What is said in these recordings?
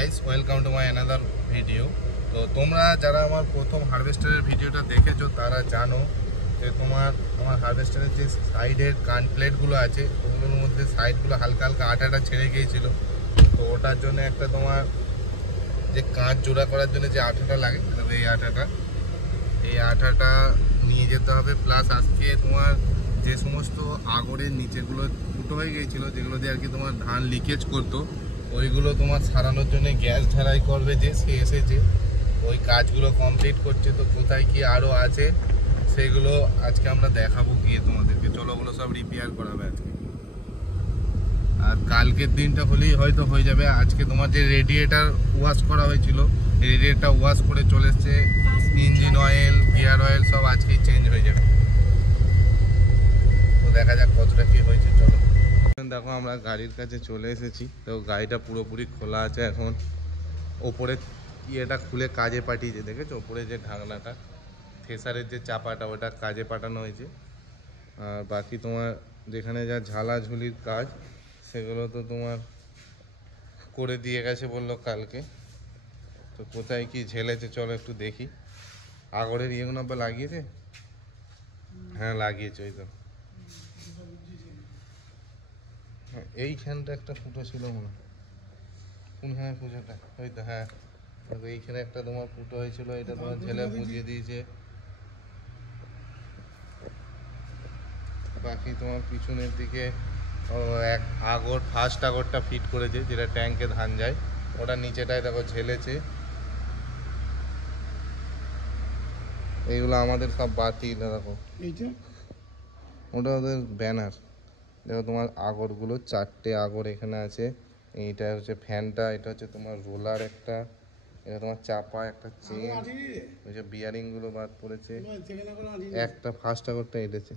Guys, welcome to my another video. তো তোমরা যারা আমার প্রথম হারভেস্টারের ভিডিওটা দেখেছো তারা জানো যে আমার হারভেস্টারের যে সাইডের কান প্লেটগুলো আছে ওগুলোর মধ্যে সাইডগুলো হালকা হালকা আঠাটা ছেড়ে গিয়েছিল। তো ওটার জন্য একটা তোমার যে কাঁচ জোড়া করার জন্য যে আঠাটা লাগে এই আঠাটা নিয়ে যেতে হবে। প্লাস আজকে তোমার যে সমস্ত আগরের নিচেগুলো ফুটো হয়ে গিয়েছিলো, যেগুলো দিয়ে আর কি তোমার ধান লিকেজ করতো, ওইগুলো তোমার সারানোর জন্য গ্যাস ঢালাই করবে, যে সে এসেছে ওই কাজগুলো কমপ্লিট করছে। তো কোথায় কি আরও আছে সেগুলো আজকে আমরা দেখাবো গিয়ে তোমাদেরকে। চলো, ওগুলো সব রিপেয়ার করাবে আজকে, আর কালকের দিনটা হলেই হয়তো হয়ে যাবে। আজকে তোমার যে রেডিয়েটার ওয়াশ করা হয়েছিল, রেডিয়েটার ওয়াশ করে চলে এসছে, ইঞ্জিন অয়েল, গিয়ার অয়েল সব আজকেই চেঞ্জ হয়ে যাবে। তো দেখা যাক কতটা কি হয়েছে। চলো, দেখো আমরা গাড়ির কাছে চলে এসেছি। তো গাড়িটা পুরোপুরি খোলা আছে এখন। ওপরে ইয়েটা খুলে কাজে পাঠিয়েছে, দেখেছো? ওপরে যে ঢাকনাটা, থ্রেসারের যে চাপাটা, ওটা কাজে পাঠানো হয়েছে। আর বাকি তোমার যেখানে যা ঝালাঝুলির কাজ সেগুলো তো তোমার করে দিয়ে গেছে বললো কালকে। তো কোথায় কি ঝেলেছে চলো একটু দেখি। আগরের ইয়েগুলো আবার লাগিয়েছে? হ্যাঁ লাগিয়েছে, ওই তো। হ্যাঁ, এইখানটা একটা ফুটো ছিল মনে হয়। কোন হ্যাঁ পুজোটা, ওই তো। হ্যাঁ, এইখানে একটা তোমার ফুটো হয়েছিল, এটা তোমার ঝেলে বুঝিয়ে দিয়েছে। বাকি তোমার পিছনের দিকে এক ফার্স্ট আগরটা ফিট করেছে, যেটা ট্যাঙ্কে ধান যায়, ওটা নিচেটায় দেখো ঝেলেছে। এইগুলো আমাদের সব বাতিল, দেখো ওটা ওদের ব্যানার। দেখো তোমার আগরগুলো, 4টে আগর এখানে আছে। এইটা হচ্ছে ফ্যানটা, এটা হচ্ছে তোমার রোলার একটা, এটা তোমার চাপা, একটা চেন, ওই যে বিয়ারিংগুলো বাদ পড়েছে, একটা ফার্স্ট আগরটা এটেছে।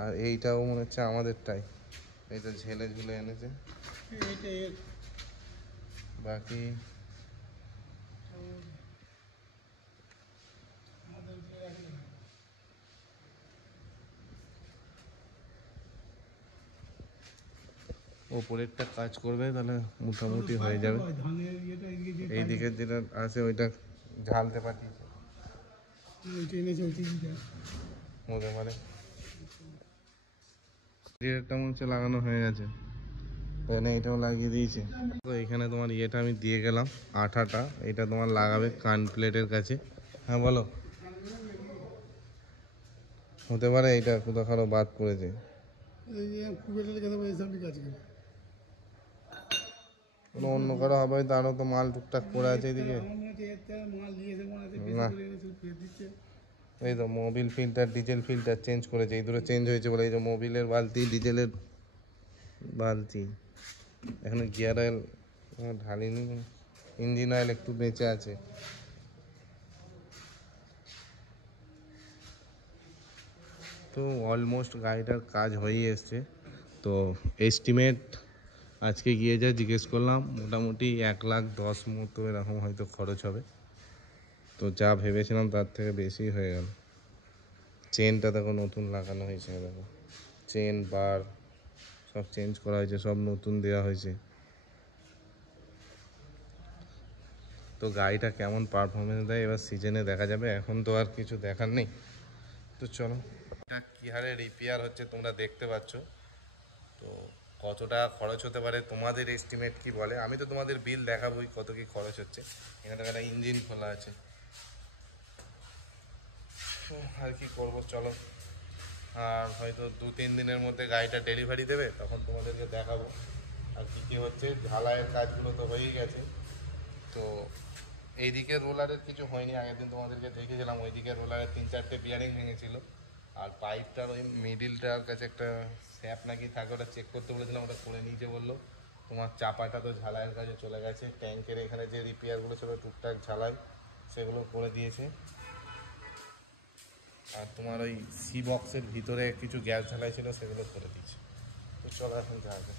আর এইটাও মনে হচ্ছে আমাদেরটাই, এইটা ঝেলে ঝুলে এনেছে। বাকি ওপরেরটা কাজ করবে, তাহলে মোটামুটি হয়ে যাবে। এইদিকে যেটা আছে ওইটা ঝালতে পাঠিয়েছে হতে পারে। রেডিয়েটারটা মনে হচ্ছে লাগানো হয়ে গেছে, এখানে এটাও লাগিয়ে দিয়েছে। তো এখানে তোমার ইয়েটা আমি দিয়ে গেলাম, আঠাটা, এটা তোমার লাগাবে কান প্লেটের কাছে। হ্যাঁ বলো। হতে পারে এইটা কোথাও বাদ পড়েছে। কোনো অন্য কারো হবে, তারও তো মাল টুকটাক পড়ে আছে এদিকে। না, এই তো Mobil filter, diesel filter change করেছে, এই দুটো চেঞ্জ হয়েছে বলে। এই যে মোবিলের বালতি, ডিজেলের বালতি, এখানে গিয়ার অয়েল ঢালিনি, ইঞ্জিন অয়েল একটু বেঁচে আছে। তো অলমোস্ট গাড়িটার কাজ হয়েই এসছে। তো এস্টিমেট আজকে গিয়ে যা জিজ্ঞেস করলাম, মোটামুটি 1,10,000 মতো এরকম হয়তো খরচ হবে। তো যা ভেবেছিলাম তার থেকে বেশি হয়ে গেল। চেনটা দেখো নতুন লাগানো হয়েছে, দেখো চেন বার সব চেঞ্জ করা হয়েছে, সব নতুন দেওয়া হয়েছে। তো গাড়িটা কেমন পারফরমেন্স দেয় এবার সিজনে দেখা যাবে, এখন তো আর কিছু দেখার নেই। তো চলো, এটা কী হারে রিপেয়ার হচ্ছে তোমরা দেখতে পাচ্ছ। তো কত টাকা খরচ হতে পারে, তোমাদের এস্টিমেট কি বলে? আমি তো তোমাদের বিল দেখাবোই কত কি খরচ হচ্ছে। এখানে একটা ইঞ্জিন খোলা আছে। আর কি করবো, চলো। আর হয়তো 2-3 দিনের মধ্যে গাড়িটা ডেলিভারি দেবে, তখন তোমাদেরকে দেখাবো আর কী কী হচ্ছে। ঝালাইয়ের কাজগুলো তো হয়েই গেছে। তো এইদিকে রোলারের কিছু হয়নি, আগের দিন তোমাদেরকে দেখেছিলাম, ওইদিকে রোলারের 3-4টে বিয়ারিং ভেঙেছিল। আর পাইপটার ওই মিডিলটার কাছে একটা স্যাপ নাকি থাকে, ওটা চেক করতে বলেছিলাম, ওটা করে নিয়েছে বললো। তোমার চাপাটা তো ঝালাইয়ের কাছে চলে গেছে, ট্যাঙ্কের এখানে যে রিপেয়ারগুলো ছিল টুকটাক ঝালাই সেগুলো করে দিয়েছে। আর তোমার ওই সি বক্সের ভিতরে কিছু গ্যাস ঝালাই ছিল, সেগুলো করে দিয়েছে। তো চলো এখন যাওয়া যাক।